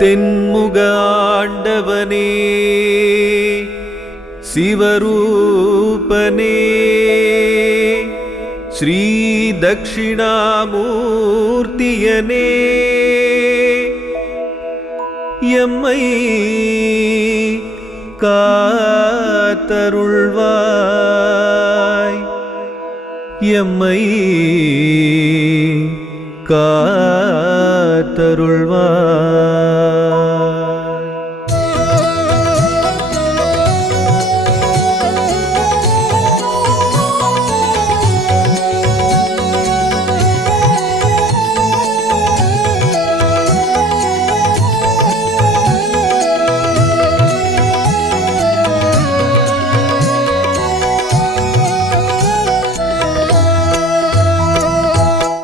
தென்முக ஆண்டவனே சிவரூபனே ஸ்ரீ தட்சிணாமூர்த்தியனே எம்மை காத்தருள்வாய் எம்மை காத்தருள்வாய்.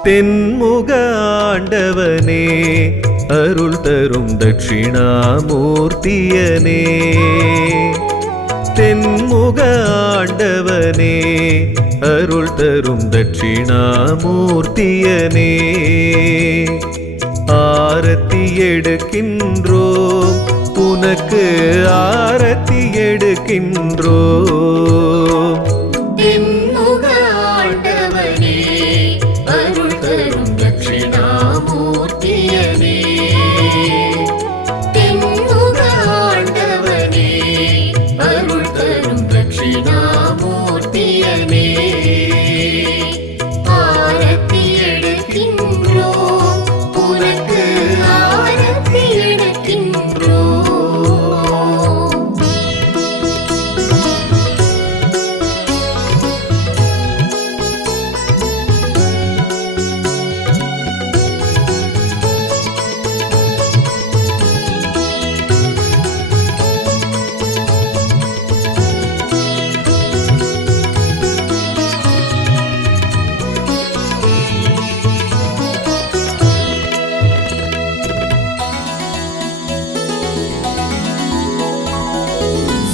தென்முக ஆண்டவனே அருள் தரும் தட்சிணாமூர்த்தியனே தென்முக ஆண்டவனே அருள் தரும் தட்சிணாமூர்த்தியனே ஆரத்தி எடுக்கின்றோம் உனக்கு ஆரத்தி எடுக்கின்றோம்.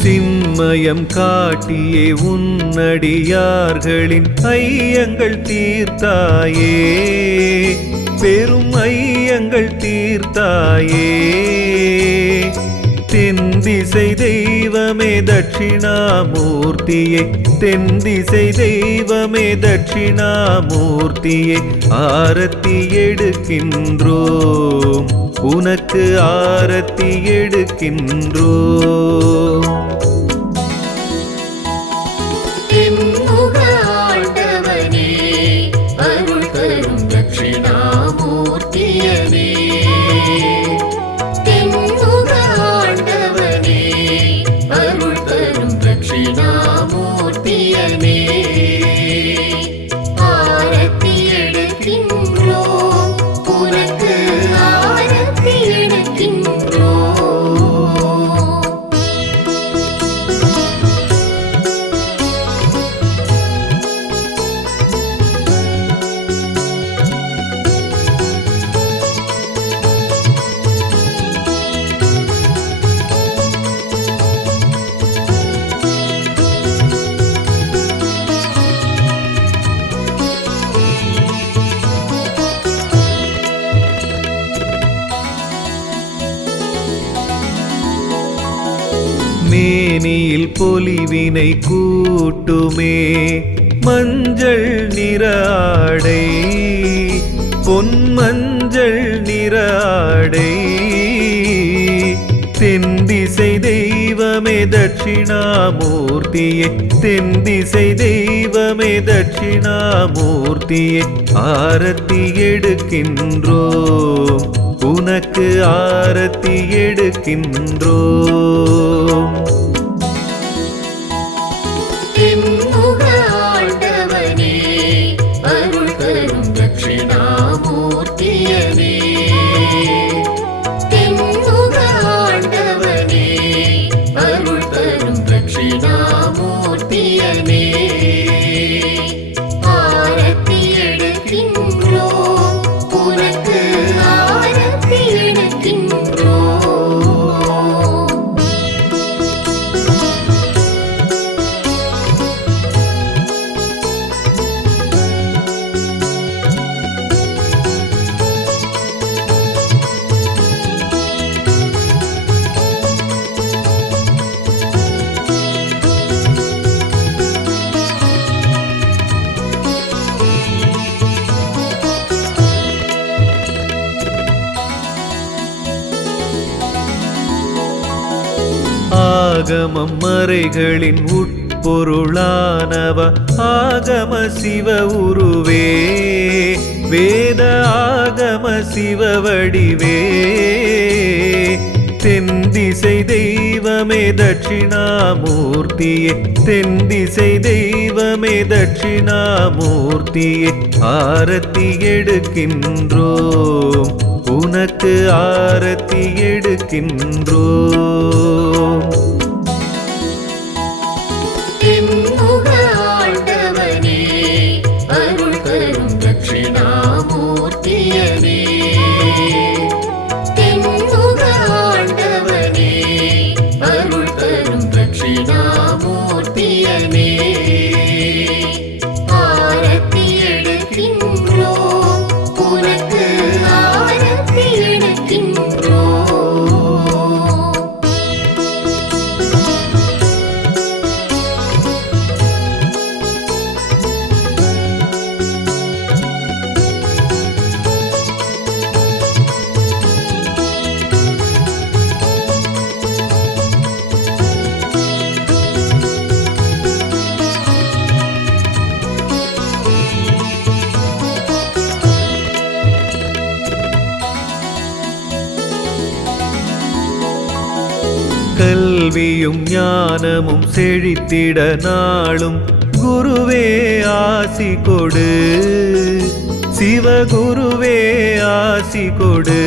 சின்மயம் காட்டியே உன்னடியார்களின் ஐயங்கள் தீர்த்தாயே பெரும் ஐயங்கள் தீர்த்தாயே. தென்திசை தெய்வமே தட்சிணாமூர்த்தியே தென்திசை தெய்வமே தட்சிணாமூர்த்தியே ஆரத்தி எடுக்கின்றோம் உனக்கு ஆரத்தி எடுக்கின்றோம். மேனியில் பொலிவினை கூட்டுமே மஞ்சள் நிற ஆடை பொன்மஞ்சள் நிற ஆடை. தென்திசை தெய்வமே தட்சிணாமூர்த்தியே தென்திசை தெய்வமே தட்சிணாமூர்த்தியே ஆரத்தி எடுக்கின்றோம் உனக்கு ஆரத்தி எடுக்கின்றோம். ஆகமம் மறைகளின் உட்பொருளானவ ஆகம சிவ உருவே வேத ஆகம சிவ வடிவே தென்திசை தெய்வமே தட்சிணாமூர்த்தியே தென்திசை தெய்வமே தட்சிணாமூர்த்தியே ஆரத்தி எடுக்கின்றோம் உனக்கு ஆரத்தி எடுக்கின்றோம். ஆண்டவனே அருள் தரும் தட்சிணாமூர்த்தியனே ஆண்டவனே அருள் தரும் தட்சிணாமூர்த்தியனே ஆரத்தி எடுக்கின்றோம் உனக்கு ஆரத்தி எடுக்கின்றோம். கல்வியும் ஞானமும் செழித்திட நாளும் குருவே ஆசி கொடு சிவகுருவே ஆசி கொடு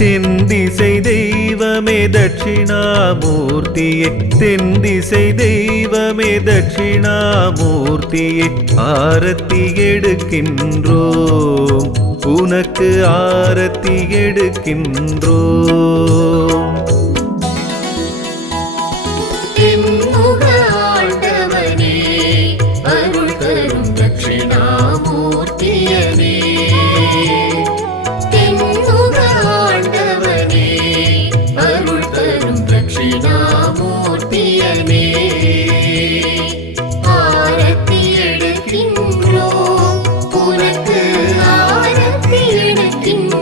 தென்திசை தெய்வமே தட்சிணாமூர்த்தியே தென்திசை தெய்வமே தட்சிணாமூர்த்தியே ஆரத்தி எடுக்கின்றோம் உனக்கு ஆரத்தி எடுக்கின்றோம். ஆண்டவனே அருள் தரும் தட்சிணாமூர்த்தியனே ஆண்டவனே அருள் தரும் தட்சிணாமூர்த்தியனே ஆரத்தி எடுக்கின்றோம் உனக்கு ஆரத்தி எடுக்கின்றோம்.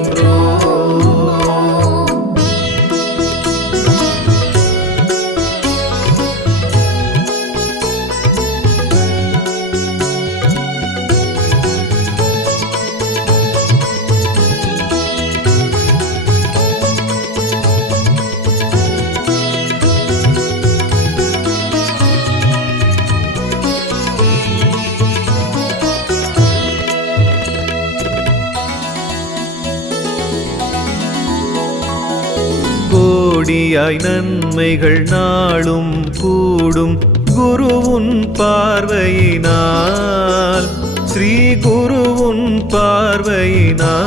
கோடியாய் நன்மைகள் நாளும் கூடும் குருவுன் பார்வையினால் ஸ்ரீ குருவுன் பார்வையினால்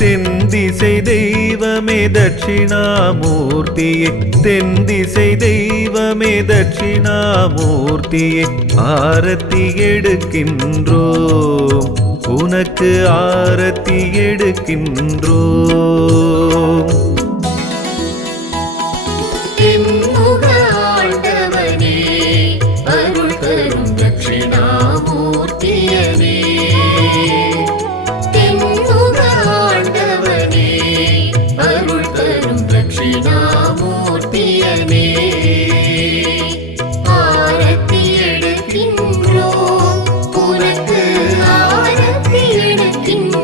தென்திசை தெய்வமே தட்சிணாமூர்த்தியே தென்திசை தெய்வமே தட்சிணாமூர்த்தியே ஆரத்தி எடுக்கின்றோம் உனக்கு ஆரத்தி எடுக்கின்றோம். ஆண்டவனே அருள் தரும் தட்சிணாமூர்த்தியனே ஆண்டவனே அருள் தரும் தட்சிணாமூர்த்தியனே ஆரத்தி எடுக்கின்றோம் உனக்கு ஆரத்தி எடுக்கின்றோம்.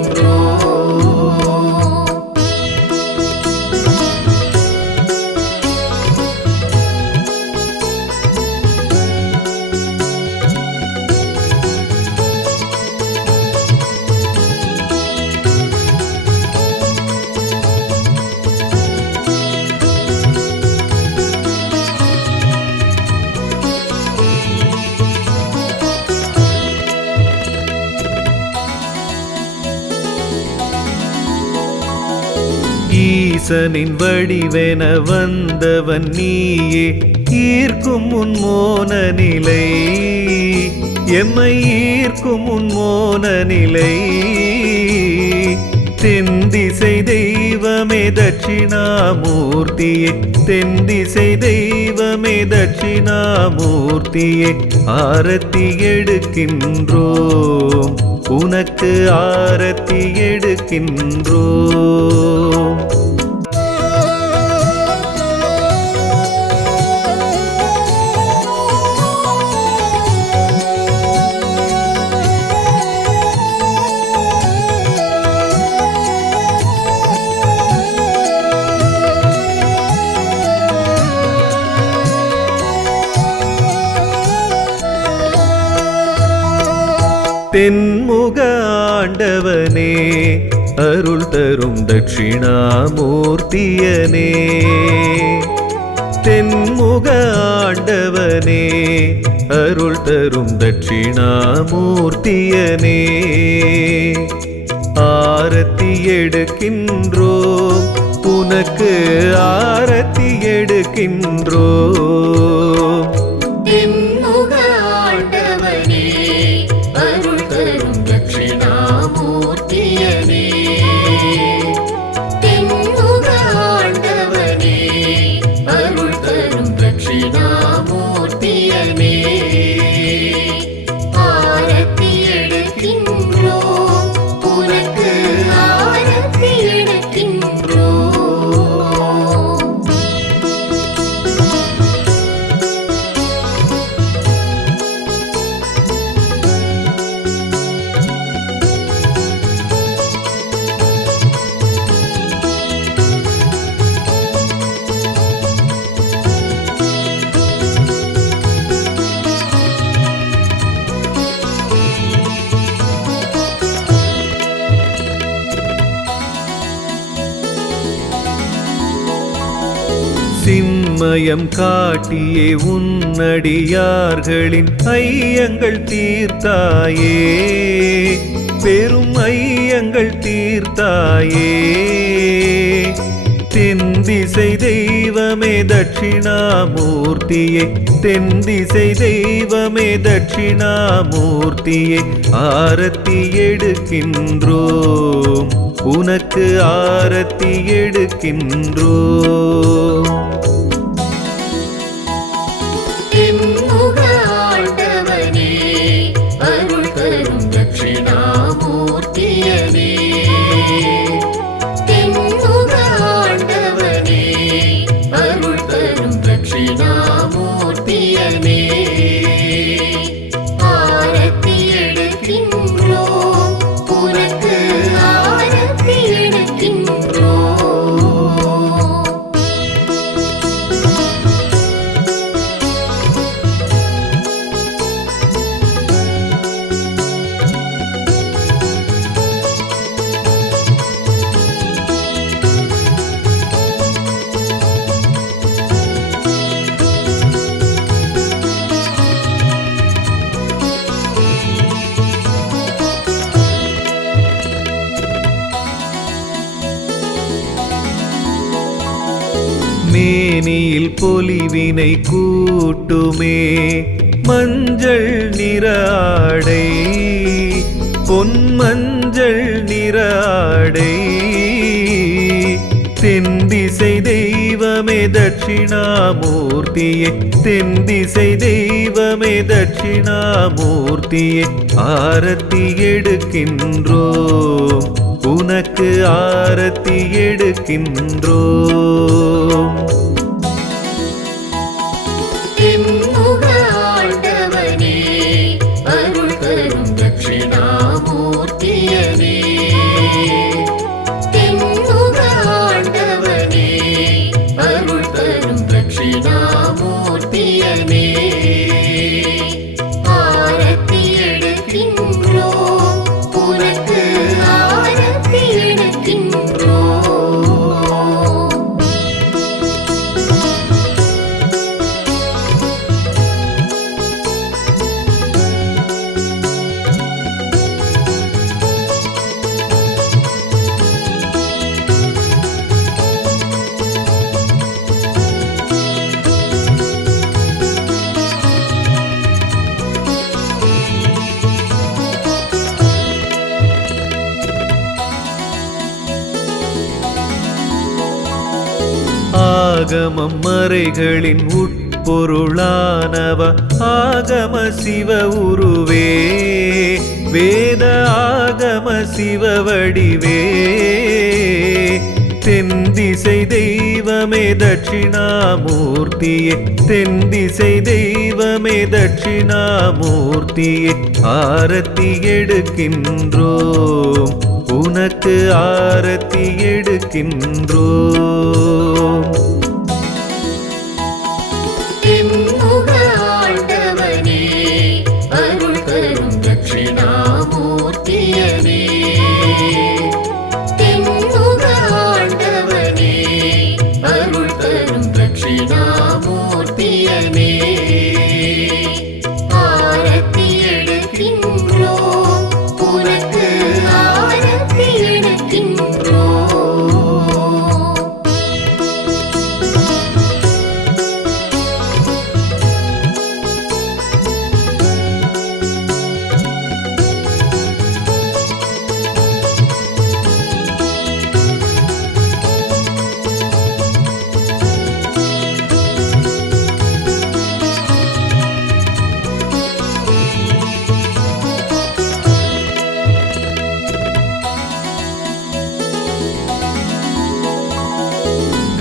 ஈசனின் வடிவென வந்தவன் நீயே ஈர்க்கும் உன் மோன நிலை எம்மை ஈர்க்கும் உன் மோன நிலை தென்திசை தெய்வமே தட்சிணாமூர்த்தியே தென்திசை தெய்வமே தட்சிணாமூர்த்தியே ஆரத்தி எடுக்கின்றோம் உனக்கு ஆரத்தி எடுக்கின்றோம். தென்முக ஆண்டவனே அருள் தரும் தட்சிணாமூர்த்தியனே தென்முக ஆண்டவனே அருள் தரும் தட்சிணாமூர்த்தியனே ஆரத்தி எடுக்கின்றோம் உனக்கு ஆரத்தி எடுக்கின்றோம் தென்முக ஆண்டவனே அருள் தரும் தட்சிணாமூர்த்தியனே தென்முக ஆண்டவனே அருள் தரும் தட்சிணாமூர்த்தியனே ஆரத்தி எடுக்கின்றோம் உனக்கு ஆரத்தி எடுக்கின்றோம் சின்மயம் காட்டியே உன்னடியார்களின் ஐயங்கள் தீர்த்தாயே பெரும் ஐயங்கள் தீர்த்தாயே தென்திசை தெய்வமே தட்சிணாமூர்த்தியே தென்திசை தெய்வமே தட்சிணாமூர்த்தியே ஆரத்தி எடுக்கின்றோம் உனக்கு ஆரத்தி எடுக்கின்றோம் தென்முக ஆண்டவனே அருள் தரும் தட்சிணாமூர்த்தியனே தென்முக ஆண்டவனே அருள் தரும் தட்சிணாமூர்த்தியனே ஆரத்தி எடுக்கின்றோம் உனக்கு ஆரத்தி எடுக்கின்றோம் மேனியில் பொலிவினை கூட்டுமே மஞ்சள் நிற ஆடை பொன்மஞ்சள் நிற ஆடை தென்திசை தெய்வமே தட்சிணாமூர்த்தியே தென்திசை தெய்வமே தட்சிணாமூர்த்தியே ஆரத்தி எடுக்கின்றோம் உனக்கு ஆரத்தி எடுக்கின்றோம் தென்முக ஆண்டவனே அருள் தரும் தட்சிணாமூர்த்தியனே தென்முக ஆண்டவனே அருள் தரும் தட்சிணாமூர்த்தியனே ஆரத்தி எடுக்கின்றோம் உனக்கு ஆரத்தி எடுக்கின்றோம் ஆகமம் மறைகளின் உட்பொருளானவ ஆகம சிவ உருவே வேத ஆகம சிவ வடிவே தென்திசை தெய்வமே தட்சிணாமூர்த்தியே தென்திசை தெய்வமே தட்சிணாமூர்த்தியே ஆரத்தி எடுக்கின்றோம் உனக்கு ஆரத்தி எடுக்கின்றோம் தென்முக ஆண்டவனே அருள் தரும் தட்சிணாமூர்த்தியனே தட்சிணாமூர்த்தியனே ஆரத்தி எடுக்கின்றோம் உனக்கு ஆரத்தி எடுக்கின்றோம்.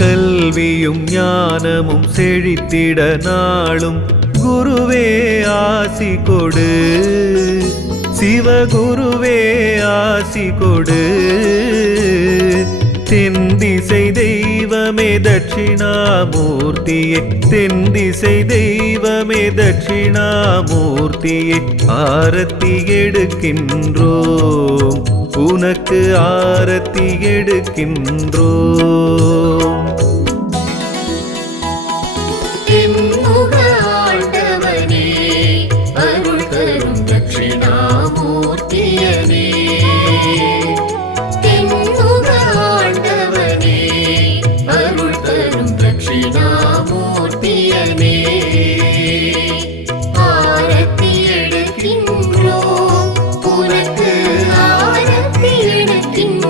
கல்வியும் ஞானமும் செழித்திட நாளும் குருவே ஆசி கொடு, சிவகுருவே ஆசி கொடு. தென்திசை தெய்வமே தட்சிணாமூர்த்தியே, தென்திசை தெய்வமே தட்சிணாமூர்த்தியே, ஆரத்தி எடுக்கின்றோம் உனக்கு ஆரத்தி எடுக்கின்றோம். தென்முக ஆண்டவனே அருள் தரும் தட்சிணாமூர்த்தியனே தென்முக ஆண்டவனே அருள் தரும் தட்சிணாமூர்த்தியனே ஆரத்தி எடுக்கின்றோம் உனக்கு ஆரத்தி எடுக்கின்றோம்.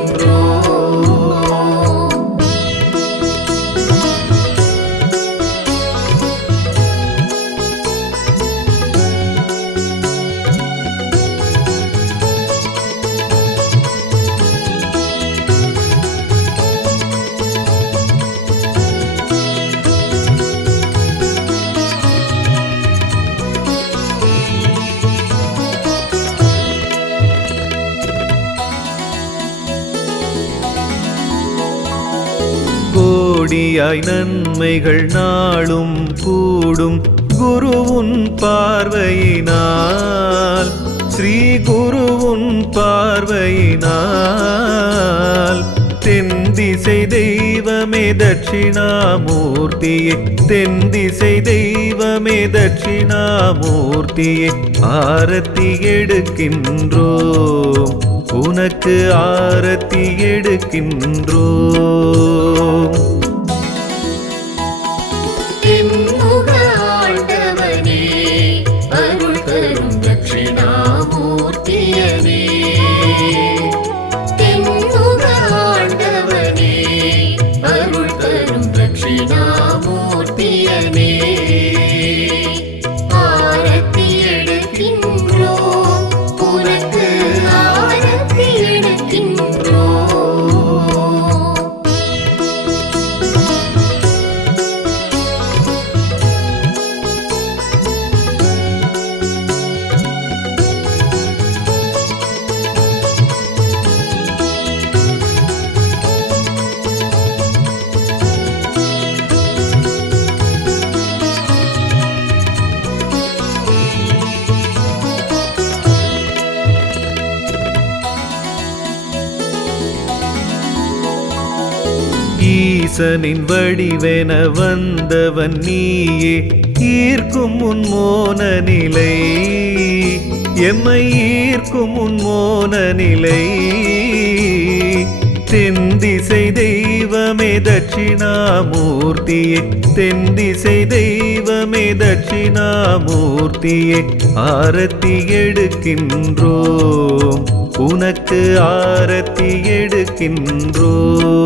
கோடியாய் நன்மைகள் நாளும் கூடும் குருவுன் பார்வையினால், ஸ்ரீ குருவுன் பார்வையினால். தென்திசை தெய்வமே தட்சிணாமூர்த்தியே, தென்திசை தெய்வமே தட்சிணாமூர்த்தியே, ஆரத்தி எடுக்கின்றோம் உனக்கு ஆரத்தி எடுக்கின்றோம். தென்முக ஆண்டவனே அருள் தரும் தட்சிணாமூர்த்தியனே தென்முக ஆண்டவனே அருள் தரும் தட்சிணாமூர்த்தியனே ஆரத்தி எடுக்கின்றோம் உனக்கு ஆரத்தி எடுக்கின்றோம். ஈசனின் வடிவென வந்தவன் நீயே, ஈர்க்கும் உன் மோன நிலை, எம்மை ஈர்க்கும் உன் மோன நிலை. தென்திசை தெய்வமே தட்சிணாமூர்த்தியே, தென்திசை தெய்வமே தட்சிணாமூர்த்தியே, ஆரத்தி எடுக்கின்றோம் உனக்கு ஆரத்தி எடுக்கின்றோம்.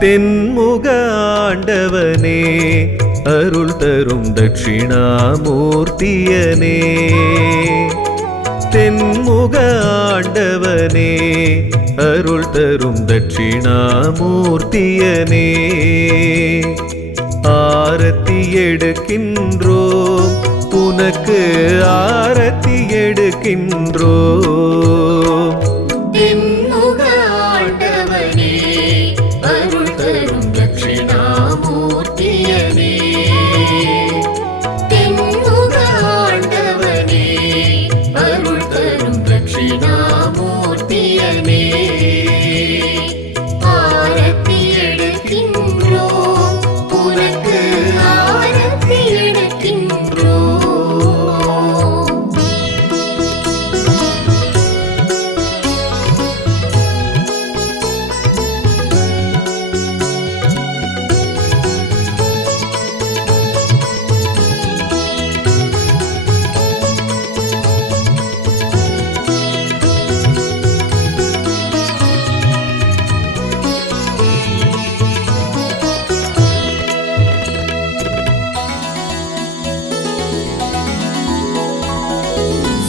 தென்முக ஆண்டவனே அருள் தரும் தட்சிணாமூர்த்தியனே, தென்முக ஆண்டவனே அருள் தரும் தட்சிணாமூர்த்தியனே, ஆரத்தி எடுக்கின்றோம் உனக்கு ஆரத்தி எடுக்கின்றோம். தென்முக ஆண்டவனே அருள் தரும் தட்சிணாமூர்த்தியனே. தென்முக ஆண்டவனே அருள் தரும் தட்சிணாமூர்த்தியனே. ஆரத்தி எடுக்கின்றோம் உனக்கு ஆரத்தி எடுக்கின்றோம்.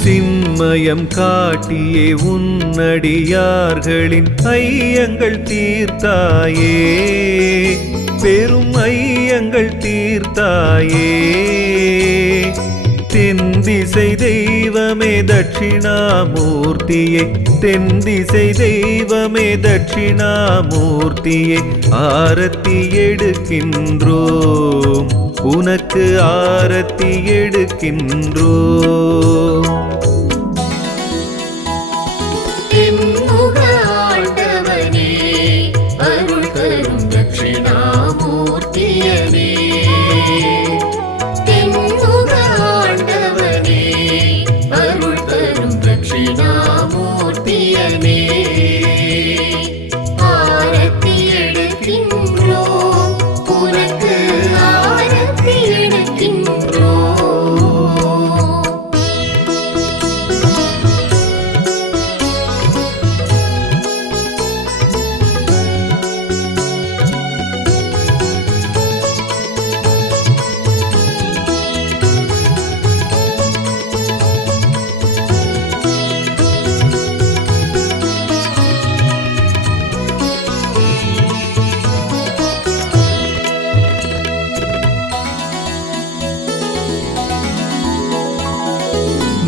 சின்மயம் காட்டியே உன்னடியார்களின் ஐயங்கள் தீர்த்தாயே, பெரும் ஐயங்கள் தீர்த்தாயே. தென்திசை தெய்வமே தட்சிணாமூர்த்தியே, தென்திசை தெய்வமே தட்சிணாமூர்த்தியே. ஆரத்தி எடுக்கின்றோம் உனக்கு ஆரத்தி எடுக்கின்றோம். தென்முக ஆண்டவனே அருள் தரும் தட்சிணாமூர்த்தியனே. தென்முக ஆண்டவனே அருள் தரும் தட்சிணாமூர்த்தியனே. ஆரத்தி எடுக்கின்றோம் உனக்கு ஆரத்தி எடுக்கின்றோம்.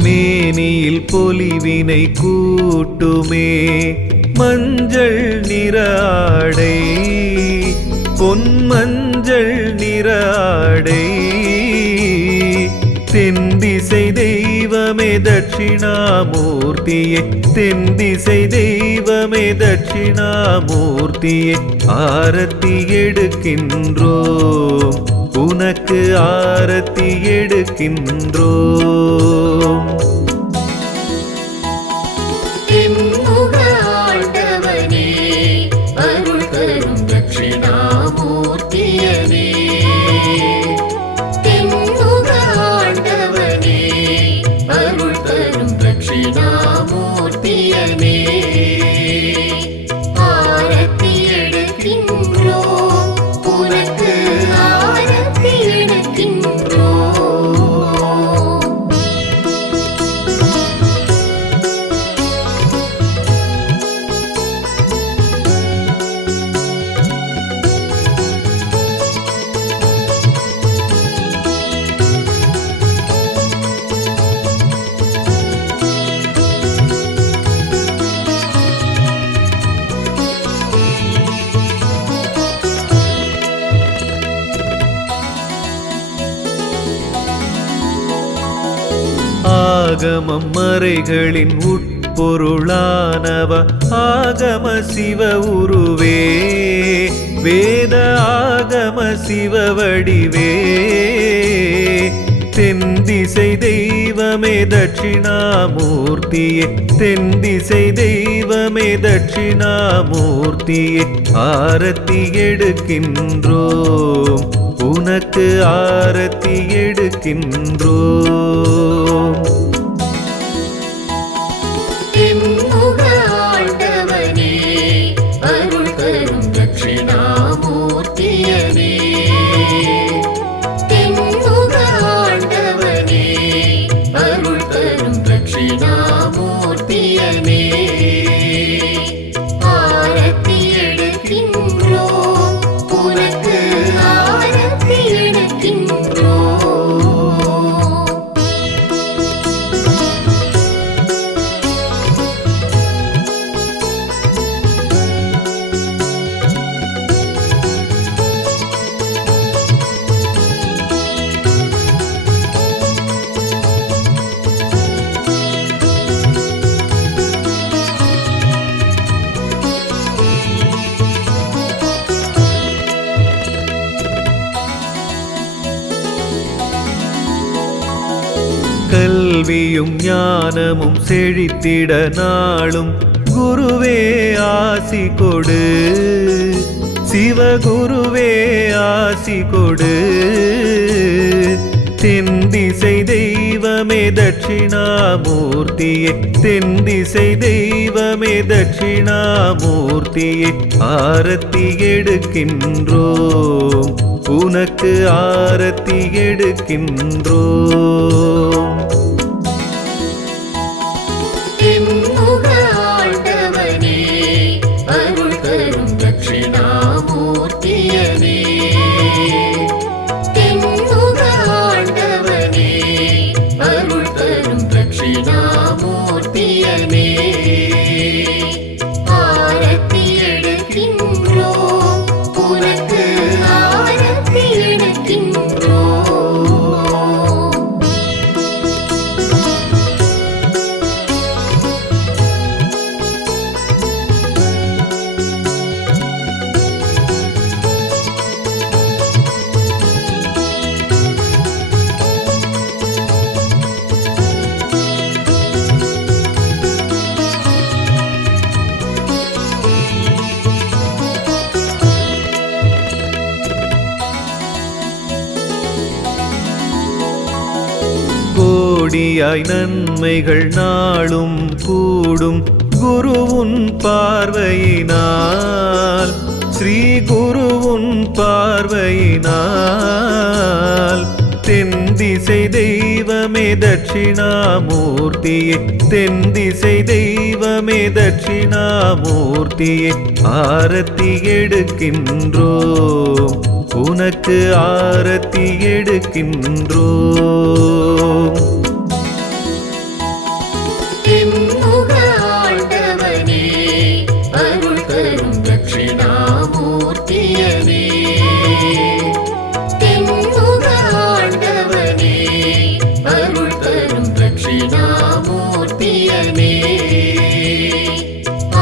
மேனியில் பொலிவினை கூட்டுமே மஞ்சள் நிற ஆடை, பொன்மஞ்சள் நிற ஆடை. தென்திசை தெய்வமே தட்சிணாமூர்த்தியே, தென்திசை தெய்வமே தட்சிணாமூர்த்தியே. ஆரத்தி எடுக்கின்றோம் உனக்கு ஆரத்தி எடுக்கின்றோம். தென்முக ஆண்டவனே அருள் தரும் தட்சிணாமூர்த்தியனே. தென்முக ஆண்டவனே அருள் தரும் தட்சிணாமூர்த்தியனே. ஆரத்தி எடுக்கின்றோம் உனக்கு ஆரத்தி எடுக்கின்றோம். ஆகமம் மறைகளின் உட்பொருளானவ ஆகம சிவ உருவே, வேத ஆகம சிவ வடிவே. தென்திசை தெய்வமே தட்சிணாமூர்த்தியே, தென்திசை தெய்வமே தட்சிணாமூர்த்தியே. ஆரத்தி எடுக்கின்றோம் உனக்கு ஆரத்தி எடுக்கின்றோம். தென்முக ஆண்டவனே அருள் தரும் தட்சிணாமூர்த்தியனே. தென்முக ஆண்டவனே அருள் தரும் தட்சிணாமூர்த்தியனே. ஆரத்தி எடுக்கின்றோம் உனக்கு ஆரத்தி எடுக்கின்றோம். கல்வியும் ஞானமும் செழித்திட நாளும் குருவே ஆசி கொடு, சிவகுருவே ஆசி கொடு. தென்திசை தெய்வமே தட்சிணாமூர்த்தியே, தென்திசை தெய்வமே தட்சிணாமூர்த்தியே, ஆரத்தி எடுக்கின்றோம், உனக்கு ஆரத்தி எடுக்கின்றோம். தென்முக ஆண்டவனே, அருள் தரும் தட்சிணாமூர்த்தியனே. தென்முக ஆண்டவனே, அருள் தரும் தட்சிணாமூர்த்தியனே. ஆரத்தி எடுக்கின்றோம், உனக்கு ஆரத்தி எடுக்கின்றோம். கோடியாய் நன்மைகள் நாளும் கூடும் குருவுன் பார்வையினால், ஸ்ரீ குருவுன் பார்வையினால். தென்திசை தெய்வமே தட்சிணாமூர்த்தியே, தென்திசை தெய்வமே தட்சிணாமூர்த்தியே, ஆரத்தி எடுக்கின்றோம், உனக்கு ஆரத்தி எடுக்கின்றோம். தென்முக ஆண்டவனே, அருள் தரும் தட்சிணாமூர்த்தியனே. தென்முக ஆண்டவனே, அருள் தரும் தட்சிணாமூர்த்தியனே.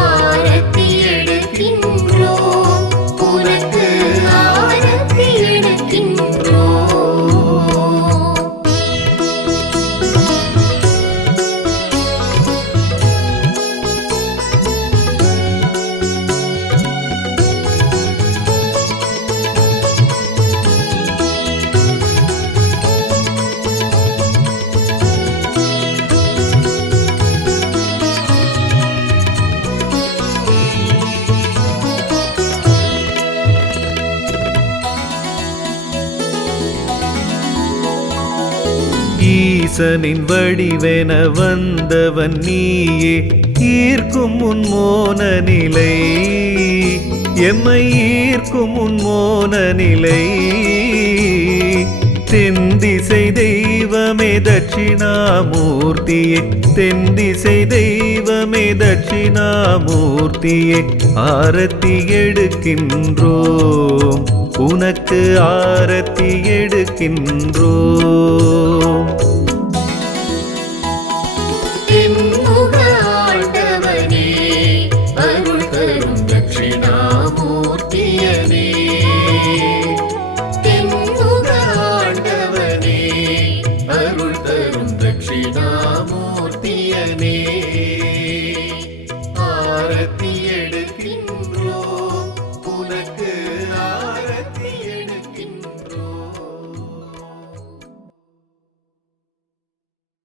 ஆரத்தி எடுக்கின்றோம், உனக்கு ஆரத்தி எடுக்கின்றோம். ஈசனின் வடிவென வந்தவன் நீயே, ஈர்க்கும் உன் மோன நிலை, எம்மை ஈர்க்கும் உன் மோன நிலை. தென்திசை தெய்வமே தட்சிணாமூர்த்தியே, தென்திசை தெய்வமே தட்சிணாமூர்த்தியே, ஆரத்தி எடுக்கின்றோம், உனக்கு ஆரத்தி எடுக்கின்றோம். தென்முக ஆண்டவனே, அருள் தரும் தட்சிணாமூர்த்தியனே. தென்முக ஆண்டவனே, அருள் தரும் தட்சிணாமூர்த்தியனே. ஆரத்தி எடுக்கின்றோம், உனக்கு